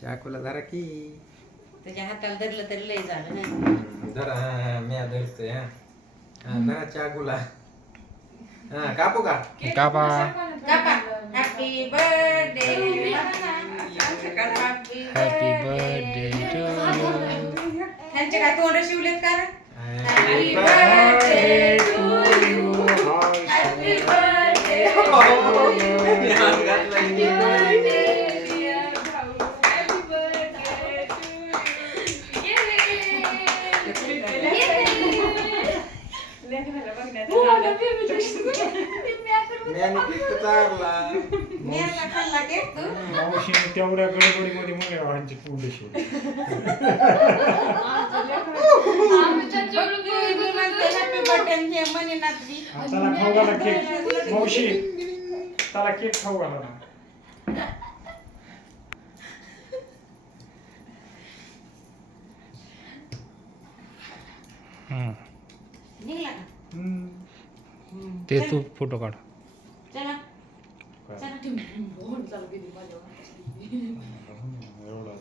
चाकूला धरा की त्याच्या हाताला धरलं तरी लय झालं ना. धरा मी धरतोय हा धरा चाकूला हा कापू का कापा कापा. Happy birthday happy birthday to you त्यांचे काय तोंड शिवलेत का रे? Happy birthday to you happy birthday मी आता खाल्ला केक तू. मावशीने तेवढ्या गडबडीमध्ये मला वाहनची पूर्ण शिवली मी म्हणते हॅपी बर्थडे हे म्हणे नातली. त्याला खाऊ घाला केक मावशी त्याला केक खाऊ घाला ना निघला का? ते तू फोटो काढ चला चला ठेव. एवढा